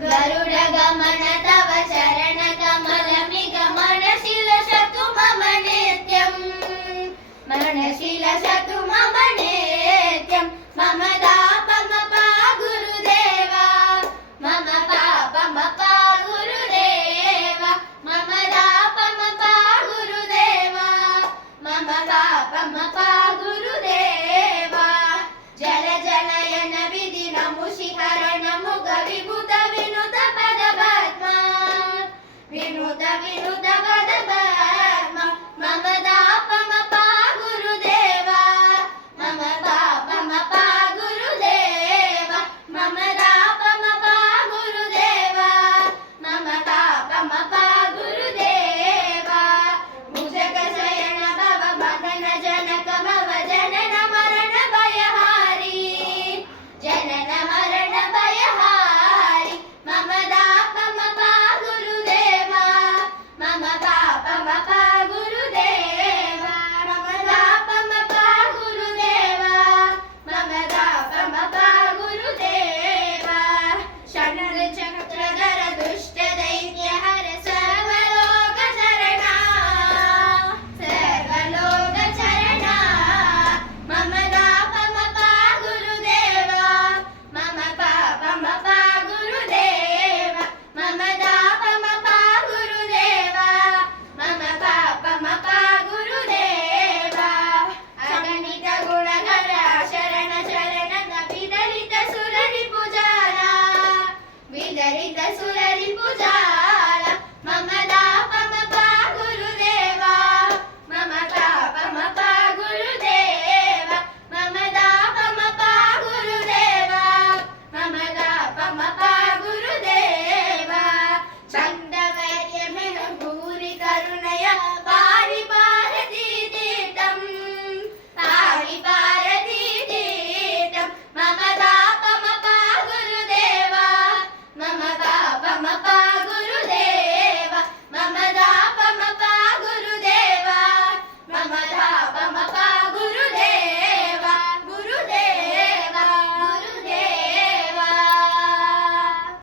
गरुड गमन तव चरण कमलमिग मनशिलसतु मम नित्यं मनशिलसतु मम नित्यं मम दापमपा गुरुदेवा मम पापमपा गुरुदेवा मम दापमपा गुरुदेवा मम पापमपा गुरुदेवा जल जनयन विधि नमुषिहरण मुग विभुत विनुत पद पद्मा विनुत विनुत पद पद्मा मम दापमपा गुरुदेवा मम पापमपा गुरुदेवा मम दापमपा गुरुदेवा मम पापमपा गुरुदेवा भुजग शयन भव मदन जनक भव जनन मरण भयहारी जनन मरण भयहारी मम दापमपा गुरुदेवा मम पापमपा गुरुदेवा मम दापमपा गुरुदेवा मम दापमपा गुरुदेवा शरण चक्रधर दुष्ट दैत्य हर सर्वलोक शरणा सर्वलोक शरणा मम दापमपा गुरुदेवा मम पापमपा गुरुदेवा मम दापमपा गुरुदेवा मम पापमपा गुरुदेवा अगणित गुणधर शरण शरण विदरित सुररि पुजारा विदरित सुररि पुजारा मम दापमपा गुरुदेवा मम पापमपा गुरुदेवा मम दापमपा गुरुदेवा मम दापमपा